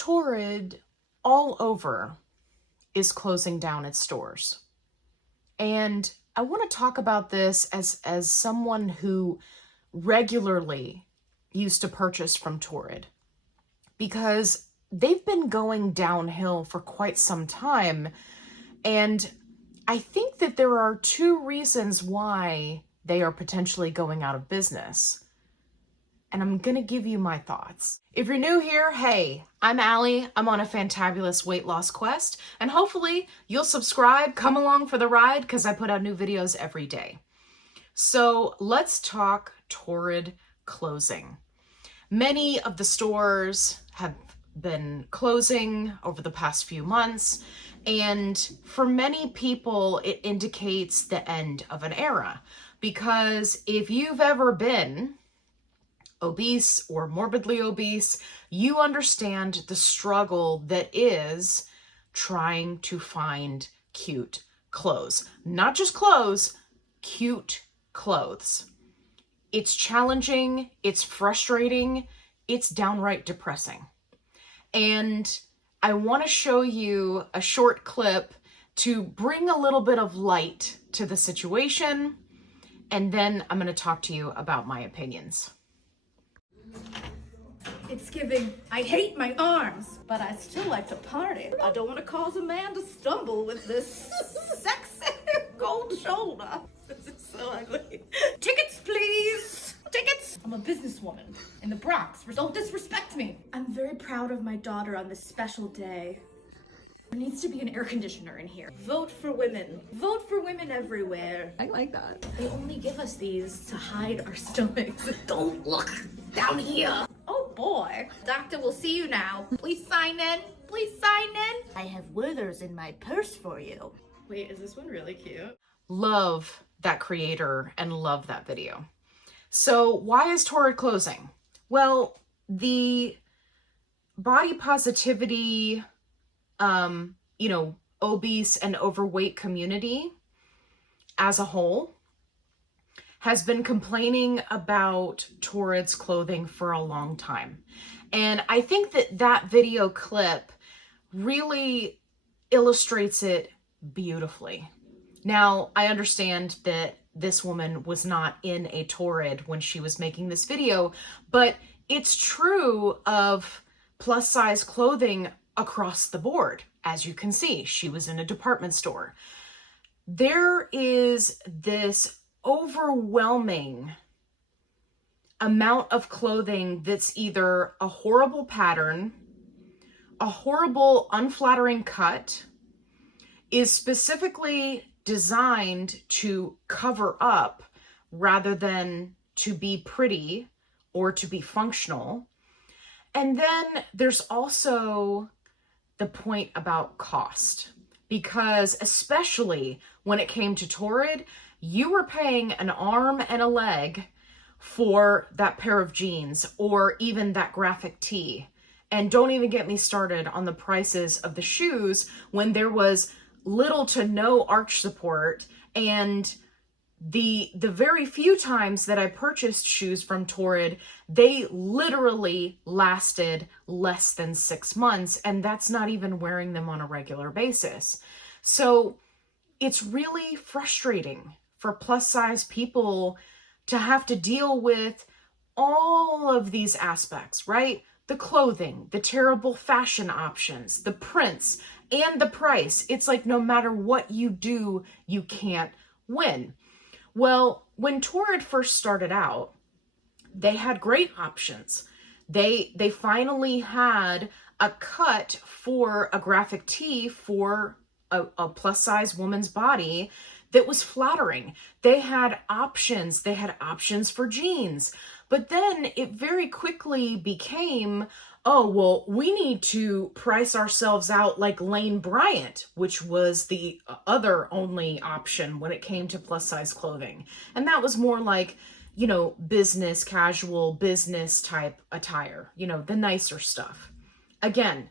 Torrid all over is closing down its stores. And I want to talk about this as someone who regularly used to purchase from Torrid, because they've been going downhill for quite some time. And I think that there are two reasons why they are potentially going out of business. And I'm going to give you my thoughts. If you're new here, hey, I'm Allie. I'm on a fantabulous weight loss quest, and hopefully you'll subscribe, come along for the ride, because I put out new videos every day. So let's talk Torrid Closing. Many of the stores have been closing over the past few months, and for many people, it indicates the end of an era. Because if you've ever been obese or morbidly obese, you understand the struggle that is trying to find cute clothes. Not just clothes, cute clothes. It's challenging, it's frustrating, it's downright depressing. And I want to show you a short clip to bring a little bit of light to the situation, and then I'm going to talk to you about my opinions. It's giving, I hate my arms, but I still like to party. I don't want to cause a man to stumble with this sexy gold shoulder. This is so ugly. Tickets, please. Tickets. I'm a businesswoman in the Bronx. Don't disrespect me. I'm very proud of my daughter on this special day. There needs to be an air conditioner in here. Vote for women. Vote for women everywhere. I like that. They only give us these to hide our stomachs. Don't look down here. Oh boy. Doctor, we'll see you now. Please sign in. Please sign in. I have withers in my purse for you. Wait, is this one really cute? Love that creator and love that video. So why is Torrid closing? Well, the body positivity, obese and overweight community as a whole has been complaining about Torrid's clothing for a long time. And I think that video clip really illustrates it beautifully. Now, I understand that this woman was not in a Torrid when she was making this video, but it's true of plus size clothing across the board. As you can see, she was in a department store. There is this overwhelming amount of clothing that's either a horrible pattern, a horrible unflattering cut, is specifically designed to cover up rather than to be pretty or to be functional. And then there's also the point about cost, because especially when it came to Torrid, you were paying an arm and a leg for that pair of jeans or even that graphic tee. And don't even get me started on the prices of the shoes when there was little to no arch support. And the very few times that I purchased shoes from Torrid, they literally lasted less than 6 months, and that's not even wearing them on a regular basis. So it's really frustrating for plus size people to have to deal with all of these aspects, right? The clothing, the terrible fashion options, the prints, and the price. It's like no matter what you do, you can't win. Well, when Torrid first started out, they had great options. They finally had a cut for a graphic tee for a plus size woman's body that was flattering. They had options. They had options for jeans. But then it very quickly became, oh, well, we need to price ourselves out like Lane Bryant, which was the other only option when it came to plus size clothing. And that was more like, business, casual, business type attire, the nicer stuff. Again,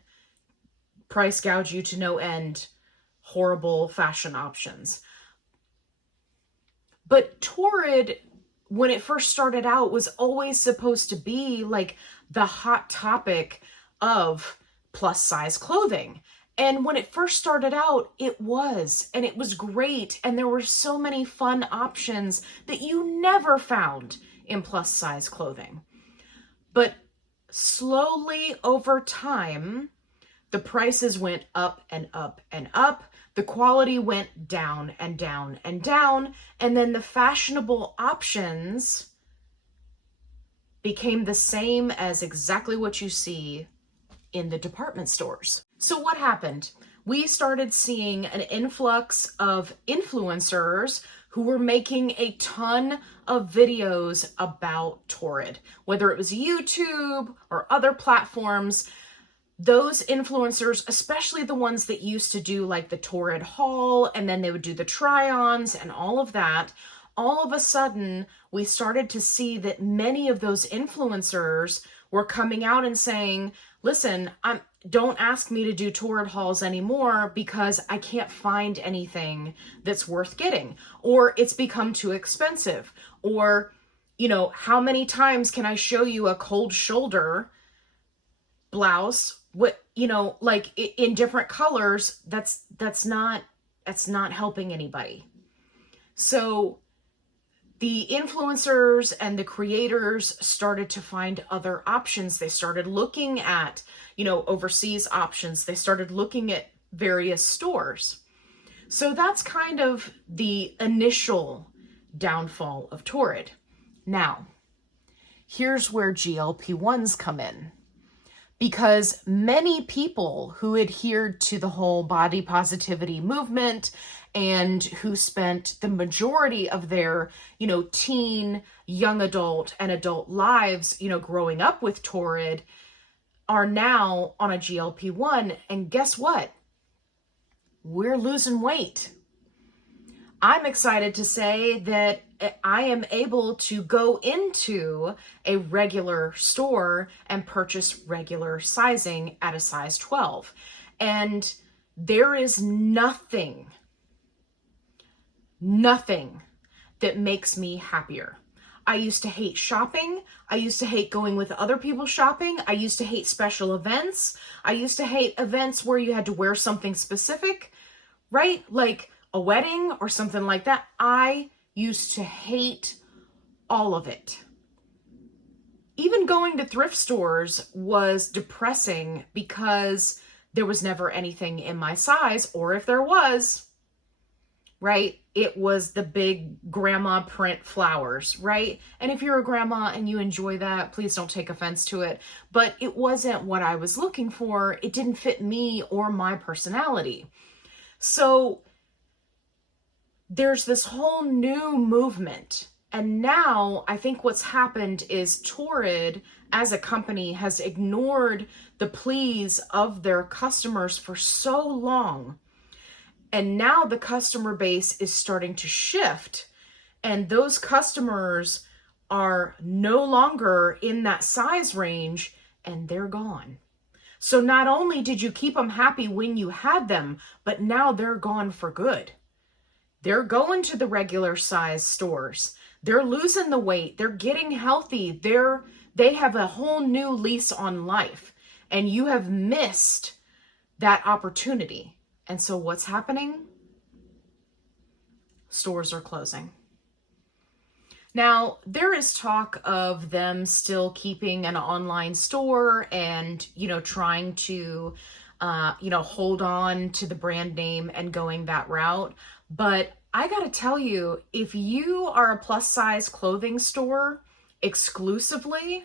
price gouge you to no end, horrible fashion options. But Torrid, when it first started out, was always supposed to be like the hot topic of plus size clothing. And when it first started out, it was great. And there were so many fun options that you never found in plus size clothing. But slowly over time, the prices went up and up and up. The quality went down and down and down. And then the fashionable options became the same as exactly what you see in the department stores. So what happened? We started seeing an influx of influencers who were making a ton of videos about Torrid, whether it was YouTube or other platforms. Those influencers, especially the ones that used to do like the Torrid haul, and then they would do the try-ons and all of that, all of a sudden we started to see that many of those influencers were coming out and saying, listen, don't ask me to do Torrid hauls anymore because I can't find anything that's worth getting, or it's become too expensive, or, how many times can I show you a cold shoulder blouse, like in different colors? That's not helping anybody. So the influencers and the creators started to find other options. They started looking at, overseas options. They started looking at various stores. So that's kind of the initial downfall of Torrid. Now, here's where GLP-1s come in. Because many people who adhered to the whole body positivity movement and who spent the majority of their, teen, young adult, and adult lives, growing up with Torrid, are now on a GLP-1. And guess what? We're losing weight. I'm excited to say that I am able to go into a regular store and purchase regular sizing at a size 12. And there is nothing that makes me happier. I used to hate shopping. I used to hate going with other people shopping. I used to hate special events. I used to hate events where you had to wear something specific, right? Like a wedding or something like that. I used to hate all of it. Even going to thrift stores was depressing because there was never anything in my size, or if there was, right, it was the big grandma print flowers, right? And if you're a grandma and you enjoy that, please don't take offense to it. But it wasn't what I was looking for. It didn't fit me or my personality. So there's this whole new movement. And now I think what's happened is Torrid as a company has ignored the pleas of their customers for so long. And now the customer base is starting to shift, and those customers are no longer in that size range, and they're gone. So not only did you keep them happy when you had them, but now they're gone for good. They're going to the regular size stores. They're losing the weight. They're getting healthy. They have a whole new lease on life, and you have missed that opportunity. And so what's happening? Stores are closing. Now, there is talk of them still keeping an online store and, trying to, hold on to the brand name and going that route. But I got to tell you, if you are a plus size clothing store exclusively,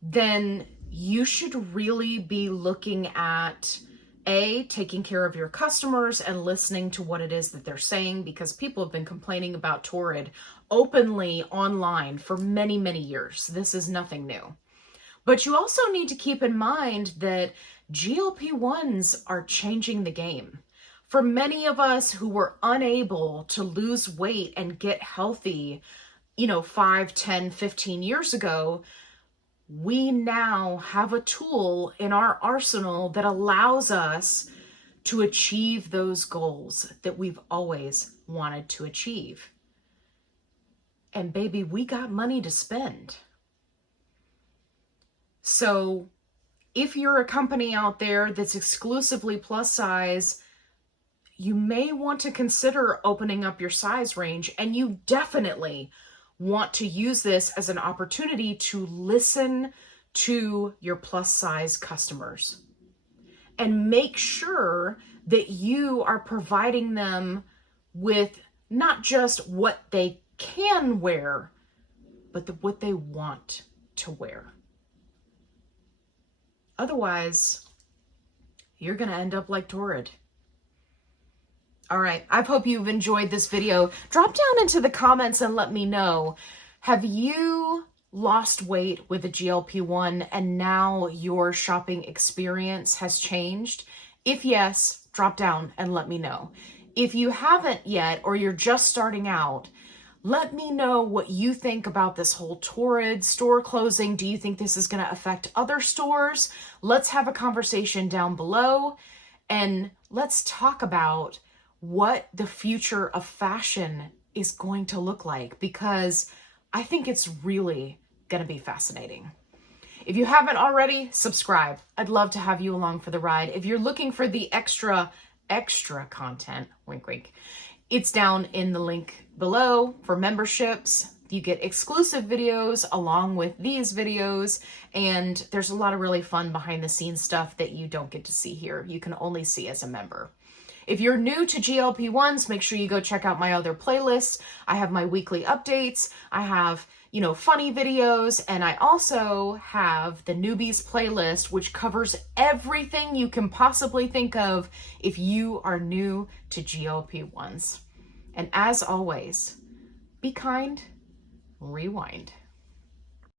then you should really be looking at taking care of your customers and listening to what it is that they're saying, because people have been complaining about Torrid openly online for many, many years. This is nothing new. But you also need to keep in mind that GLP-1s are changing the game. For many of us who were unable to lose weight and get healthy, 5, 10, 15 years ago, we now have a tool in our arsenal that allows us to achieve those goals that we've always wanted to achieve. And baby, we got money to spend. So If you're a company out there that's exclusively plus size, you may want to consider opening up your size range, and you definitely want to use this as an opportunity to listen to your plus size customers and make sure that you are providing them with not just what they can wear, but what they want to wear. Otherwise, you're going to end up like Torrid. All right, I hope you've enjoyed this video. Drop down into the comments and let me know, have you lost weight with a GLP-1 and now your shopping experience has changed? If yes, drop down and let me know. If you haven't yet, or you're just starting out, let me know what you think about this whole Torrid store closing. Do you think this is going to affect other stores? Let's have a conversation down below, and let's talk about what the future of fashion is going to look like, because I think it's really going to be fascinating. If you haven't already, subscribe. I'd love to have you along for the ride. If you're looking for the extra content, wink, wink, it's down in the link below for memberships. You get exclusive videos along with these videos, and there's a lot of really fun behind the scenes stuff that you don't get to see here. You can only see as a member. If you're new to GLP-1s, make sure you go check out my other playlists. I have my weekly updates. I have, funny videos, and I also have the newbies playlist, which covers everything you can possibly think of if you are new to GLP-1s. And as always, be kind, rewind.